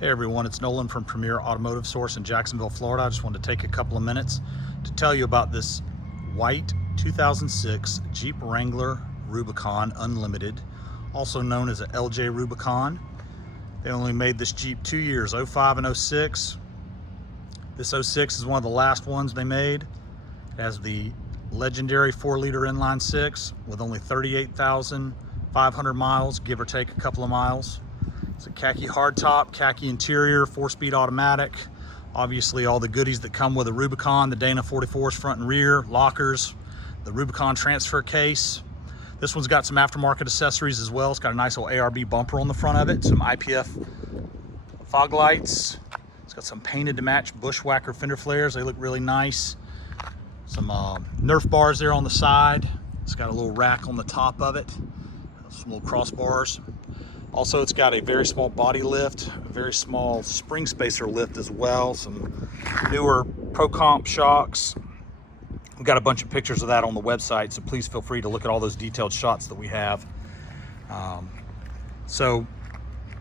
Hey everyone, it's Nolan from Premier Automotive Source in Jacksonville, Florida. I just wanted to take a couple of minutes to tell you about this white 2006 Jeep Wrangler Rubicon Unlimited, also known as a LJ Rubicon. They only made this Jeep 2 years, 05 and 06. This 06 is one of the last ones they made. It has the legendary 4-liter inline 6 with only 38,500 miles, give or take a couple of miles. It's a khaki hardtop, khaki interior, 4-speed automatic. Obviously all the goodies that come with a Rubicon, the Dana 44s front and rear, lockers, the Rubicon transfer case. This one's got some aftermarket accessories as well. It's got a nice little ARB bumper on the front of it, some IPF fog lights. It's got some painted to match Bushwhacker fender flares. They look really nice. Some Nerf bars there on the side. It's got a little rack on the top of it, some little crossbars. Also, it's got a very small body lift, a very small spring spacer lift as well, some newer Pro Comp shocks. We've got a bunch of pictures of that on the website, so please feel free to look at all those detailed shots that we have. So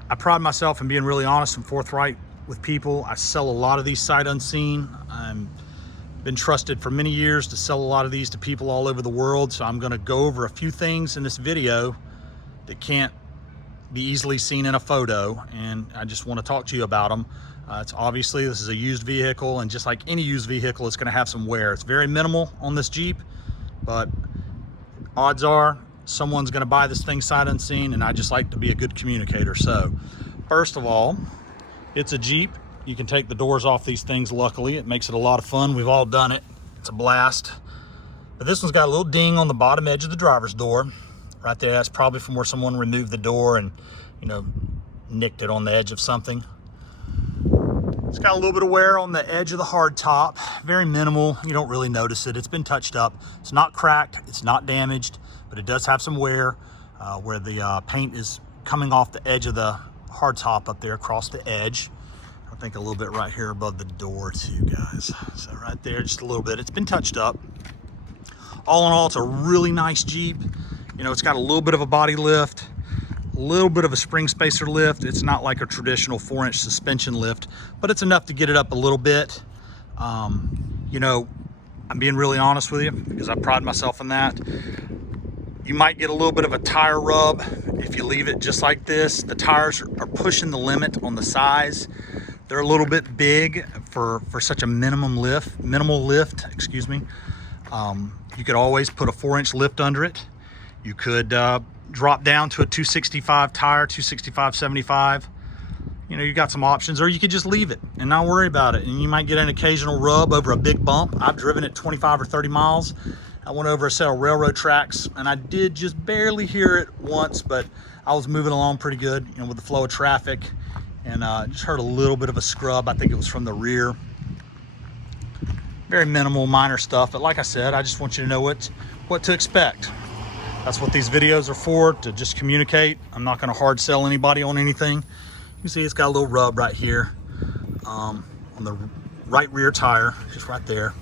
I pride myself in being really honest and forthright with people. I sell a lot of these sight unseen. I've been trusted for many years to sell a lot of these to people all over the world, so I'm gonna go over a few things in this video that can't be easily seen in a photo, and I just want to talk to you about them. It's obviously, this is a used vehicle, and just like any used vehicle, it's going to have some wear. It's very minimal on this Jeep, but odds are someone's going to buy this thing sight unseen, and I just like to be a good communicator. So first of all, it's a Jeep. You can take the doors off these things. Luckily, it makes it a lot of fun. We've all done it. It's a blast. But this one's got a little ding on the bottom edge of the driver's door. Right there, that's probably from where someone removed the door and, you know, nicked it on the edge of something. It's got a little bit of wear on the edge of the hard top, very minimal. You don't really notice it. It's been touched up. It's not cracked, it's not damaged, but it does have some wear where the paint is coming off the edge of the hard top up there across the edge. I think a little bit right here above the door too, guys. So right there, just a little bit. It's been touched up. All in all, it's a really nice Jeep. You know, it's got a little bit of a body lift, a little bit of a spring spacer lift. It's not like a traditional 4-inch suspension lift, but it's enough to get it up a little bit. You know, I'm being really honest with you because I pride myself in that. You might get a little bit of a tire rub if you leave it just like this. The tires are pushing the limit on the size. They're a little bit big for such a minimal lift, excuse me. You could always put a 4-inch lift under it. You could drop down to a 265 tire, 265/75. You know, you got some options, or you could just leave it and not worry about it. And you might get an occasional rub over a big bump. I've driven it 25 or 30 miles. I went over a set of railroad tracks and I did just barely hear it once, but I was moving along pretty good, you know, with the flow of traffic, and just heard a little bit of a scrub. I think it was from the rear. Very minimal, minor stuff, but like I said, I just want you to know what to expect. That's what these videos are for, to just communicate. I'm not going to hard sell anybody on anything. You see it's got a little rub right here on the right rear tire, just right there.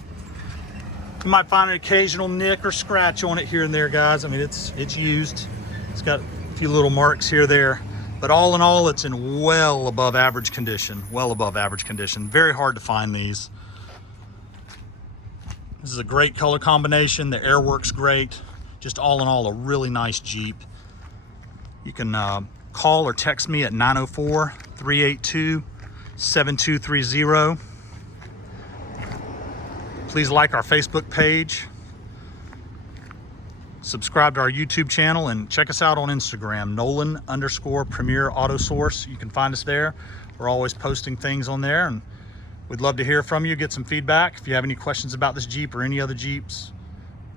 You might find an occasional nick or scratch on it here and there, guys. I mean, it's used. It's got a few little marks here, there. But all in all, it's in well above average condition. Well above average condition. Very hard to find these. This is a great color combination. The air works great. Just all in all, a really nice Jeep. You can call or text me at 904-382-7230. Please like our Facebook page. Subscribe to our YouTube channel and check us out on Instagram, Nolan_Premier Auto Source. You can find us there. We're always posting things on there, and we'd love to hear from you, get some feedback. If you have any questions about this Jeep or any other Jeeps,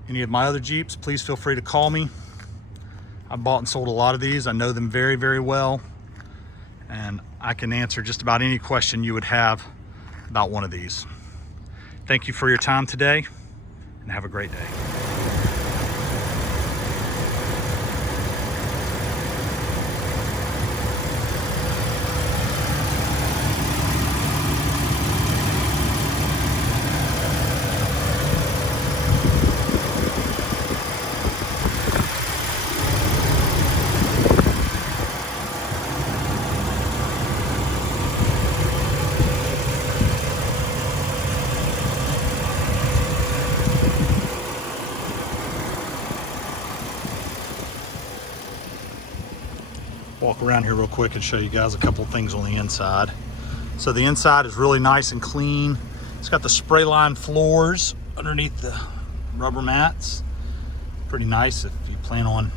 any of my other Jeeps, please feel free to call me. I've bought and sold a lot of these. I know them very, very well. And I can answer just about any question you would have about one of these. Thank you for your time today, and have a great day. walk around here real quick and show you guys a couple of things on the inside. So the inside is really nice and clean. It's got the spray line floors underneath the rubber mats. Pretty nice if you plan on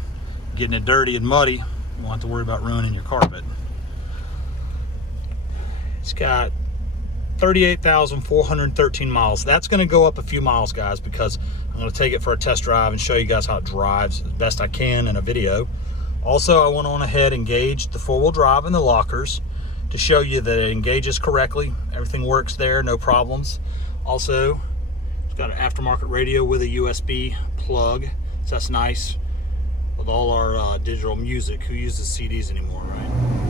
getting it dirty and muddy. You won't have to worry about ruining your carpet. It's got 38,413 miles. That's going to go up a few miles, guys, because I'm going to take it for a test drive and show you guys how it drives as best I can in a video. Also, I went on ahead and engaged the four-wheel drive and the lockers to show you that it engages correctly. Everything works there, no problems. Also, it's got an aftermarket radio with a USB plug, so that's nice with all our digital music. Who uses CDs anymore, right?